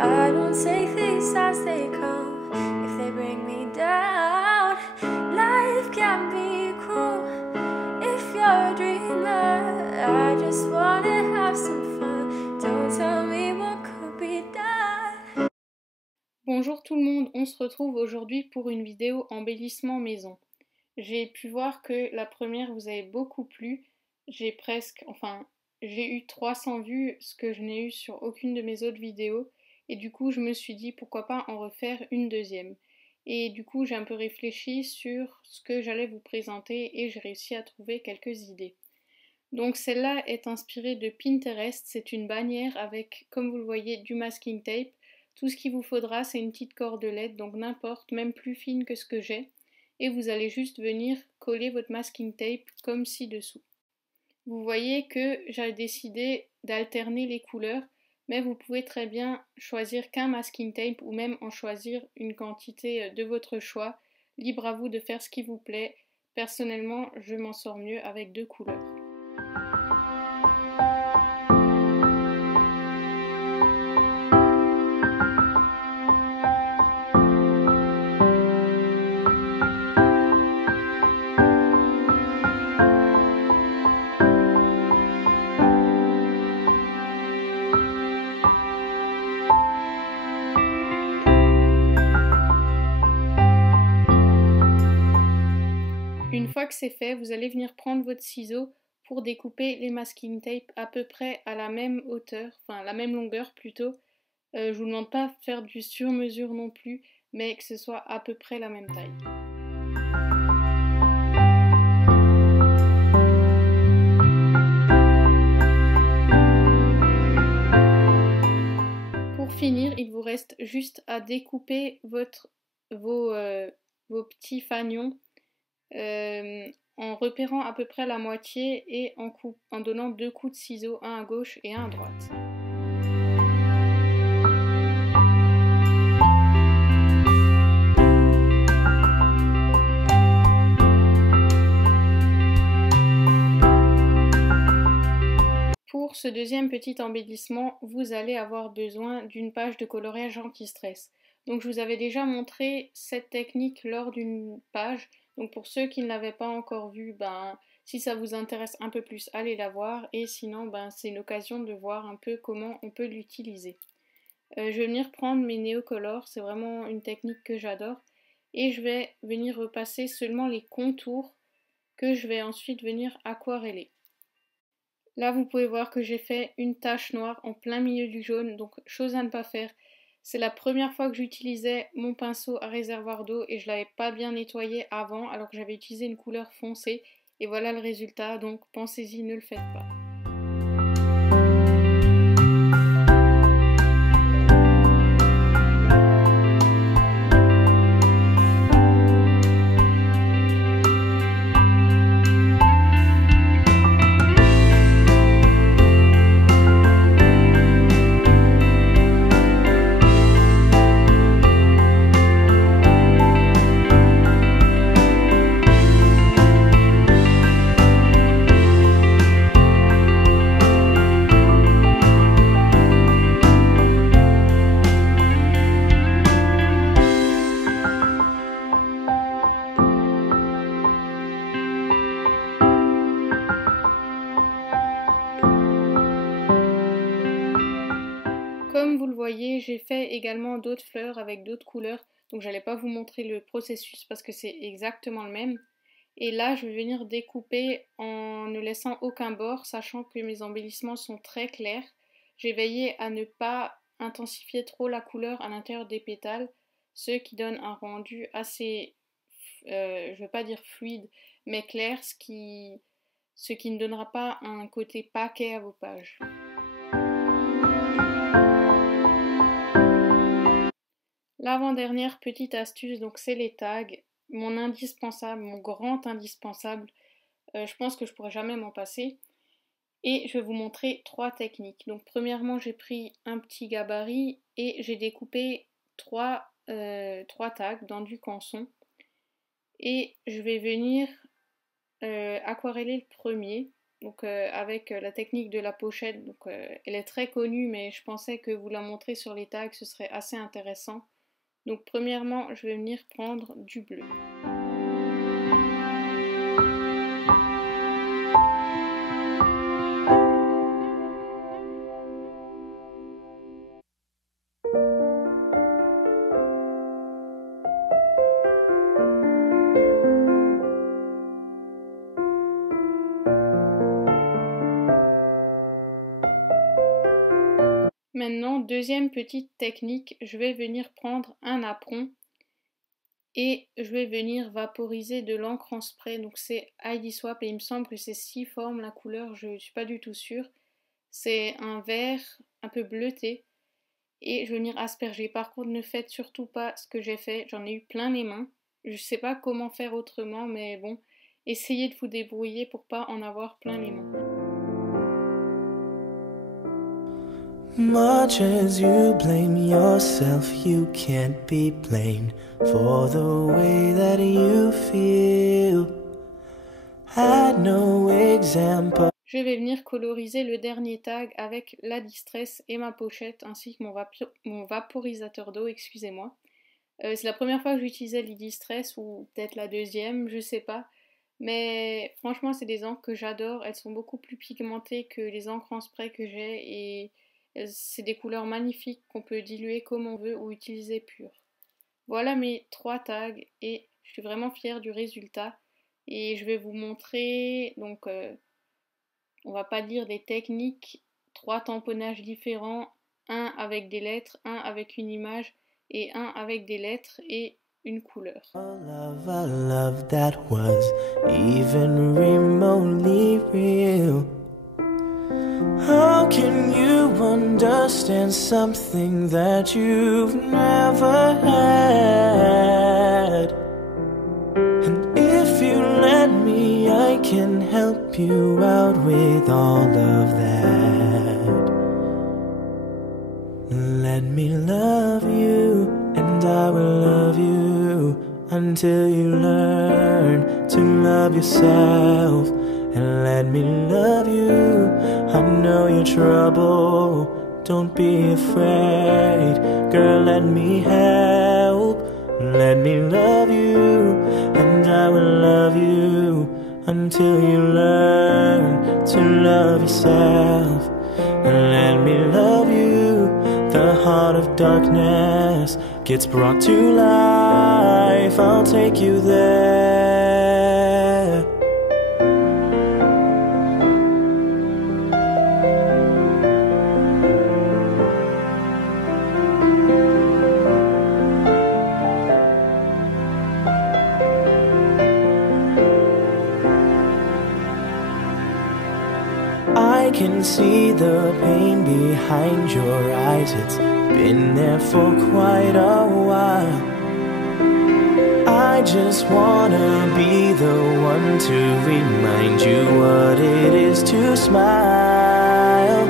I don't take things as they come. If they bring me down, life can be cruel. If you're a dreamer, I just wanna have some fun. Don't tell me what could be done. Bonjour tout le monde, on se retrouve aujourd'hui pour une vidéo embellissement maison. J'ai pu voir que la première vous avait beaucoup plu. J'ai eu 300 vues, ce que je n'ai eu sur aucune de mes autres vidéos. Et du coup, je me suis dit pourquoi pas en refaire une deuxième. Et du coup, j'ai un peu réfléchi sur ce que j'allais vous présenter et j'ai réussi à trouver quelques idées. Donc celle-là est inspirée de Pinterest, c'est une bannière avec, comme vous le voyez, du masking tape. Tout ce qu'il vous faudra, c'est une petite cordelette, donc n'importe, même plus fine que ce que j'ai. Et vous allez juste venir coller votre masking tape comme ci-dessous. Vous voyez que j'ai décidé d'alterner les couleurs, mais vous pouvez très bien choisir qu'un masking tape ou même en choisir une quantité de votre choix. Libre à vous de faire ce qui vous plaît. Personnellement, je m'en sors mieux avec 2 couleurs. Une fois que c'est fait, vous allez venir prendre votre ciseau pour découper les masking tape à peu près à la même hauteur, enfin la même longueur plutôt. Je vous demande pas de faire du sur-mesure non plus, mais que ce soit à peu près la même taille. Pour finir, il vous reste juste à découper vos petits fanions en repérant à peu près la moitié et en donnant 2 coups de ciseau, un à gauche et un à droite. Pour ce deuxième petit embellissement, vous allez avoir besoin d'une page de coloriage anti-stress. Donc je vous avais déjà montré cette technique lors d'une page. Donc pour ceux qui ne l'avaient pas encore vue, si ça vous intéresse un peu plus, allez la voir. Et sinon, c'est l'occasion de voir un peu comment on peut l'utiliser. Je vais venir prendre mes néocolores, c'est vraiment une technique que j'adore. Et je vais venir repasser seulement les contours que je vais ensuite venir aquareller. Là, vous pouvez voir que j'ai fait une tache noire en plein milieu du jaune, donc chose à ne pas faire. C'est la première fois que j'utilisais mon pinceau à réservoir d'eau et je ne l'avais pas bien nettoyé avant alors que j'avais utilisé une couleur foncée. Et voilà le résultat, donc pensez-y, ne le faites pas. Comme vous le voyez, j'ai fait également d'autres fleurs avec d'autres couleurs, donc j'allais pas vous montrer le processus parce que c'est exactement le même. Et là, je vais venir découper en ne laissant aucun bord, sachant que mes embellissements sont très clairs. J'ai veillé à ne pas intensifier trop la couleur à l'intérieur des pétales, ce qui donne un rendu assez, je ne veux pas dire fluide, mais clair, ce qui ne donnera pas un côté paquet à vos pages. L'avant-dernière petite astuce, donc c'est les tags, mon indispensable, mon grand indispensable. Je pense que je pourrais jamais m'en passer. Et je vais vous montrer 3 techniques. Donc premièrement, j'ai pris un petit gabarit et j'ai découpé 3 tags dans du canson. Et je vais venir aquareller le premier. donc avec la technique de la pochette. Donc elle est très connue, mais je pensais que vous la montrer sur les tags, ce serait assez intéressant. Donc premièrement, je vais venir prendre du bleu. Maintenant, deuxième petite technique, je vais venir prendre un apron et je vais venir vaporiser de l'encre en spray. Donc c'est ID Swap et il me semble que c'est 6 formes la couleur, je ne suis pas du tout sûre. C'est un vert un peu bleuté et je vais venir asperger. Par contre, ne faites surtout pas ce que j'ai fait, j'en ai eu plein les mains. Je ne sais pas comment faire autrement, mais bon, essayez de vous débrouiller pour pas en avoir plein les mains. Much as you blame yourself, you can't be blamed for the way that you feel. Had no example. Je vais venir coloriser le dernier tag avec la Distress et ma pochette ainsi que mon vaporisateur d'eau, excusez-moi. C'est la première fois que j'utilisais les Distress ou peut-être la deuxième, je sais pas. Mais franchement, c'est des encres que j'adore. Elles sont beaucoup plus pigmentées que les encres en spray que j'ai et c'est des couleurs magnifiques qu'on peut diluer comme on veut ou utiliser pures. Voilà mes 3 tags et je suis vraiment fière du résultat. Et je vais vous montrer, donc on va pas dire des techniques, 3 tamponnages différents, un avec des lettres, un avec une image et un avec des lettres et une couleur. A love that was even remotely real. How can you understand something that you've never had? And if you let me, I can help you out with all of that. Let me love you, and I will love you until you learn to love yourself. And let me love you. I know you're trouble, don't be afraid. Girl, let me help. Let me love you, and I will love you until you learn to love yourself. And let me love you. The heart of darkness gets brought to life. I'll take you there. I can see the pain behind your eyes. It's been there for quite a while. I just wanna be the one to remind you what it is to smile.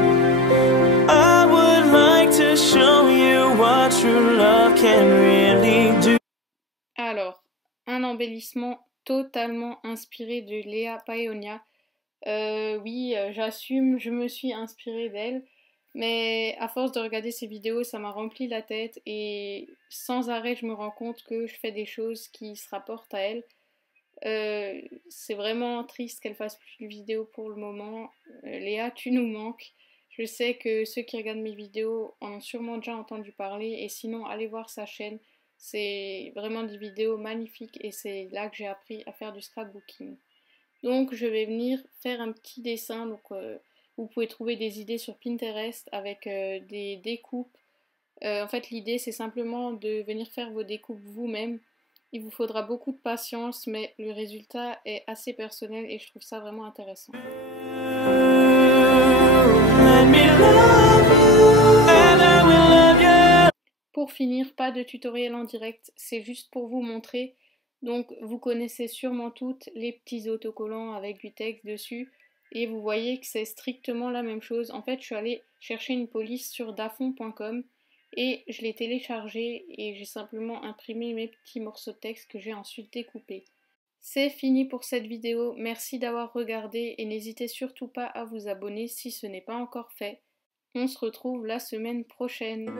I would like to show you what true love can really do. Alors, un embellissement totalement inspiré de Lea Paeonia. Oui, j'assume, je me suis inspirée d'elle, mais à force de regarder ses vidéos, ça m'a rempli la tête et sans arrêt, je me rends compte que je fais des choses qui se rapportent à elle. C'est vraiment triste qu'elle fasse plus de vidéos pour le moment. Léa, tu nous manques. Je sais que ceux qui regardent mes vidéos en ont sûrement déjà entendu parler et sinon, allez voir sa chaîne. C'est vraiment des vidéos magnifiques et c'est là que j'ai appris à faire du scrapbooking. Donc je vais venir faire un petit dessin, donc vous pouvez trouver des idées sur Pinterest avec des découpes. En fait l'idée c'est simplement de venir faire vos découpes vous-même. Il vous faudra beaucoup de patience mais le résultat est assez personnel et je trouve ça vraiment intéressant. Pour finir, pas de tutoriel en direct, c'est juste pour vous montrer. Donc vous connaissez sûrement toutes les petits autocollants avec du texte dessus et vous voyez que c'est strictement la même chose. En fait je suis allée chercher une police sur dafont.com et je l'ai téléchargée et j'ai simplement imprimé mes petits morceaux de texte que j'ai ensuite découpés. C'est fini pour cette vidéo, merci d'avoir regardé et n'hésitez surtout pas à vous abonner si ce n'est pas encore fait. On se retrouve la semaine prochaine.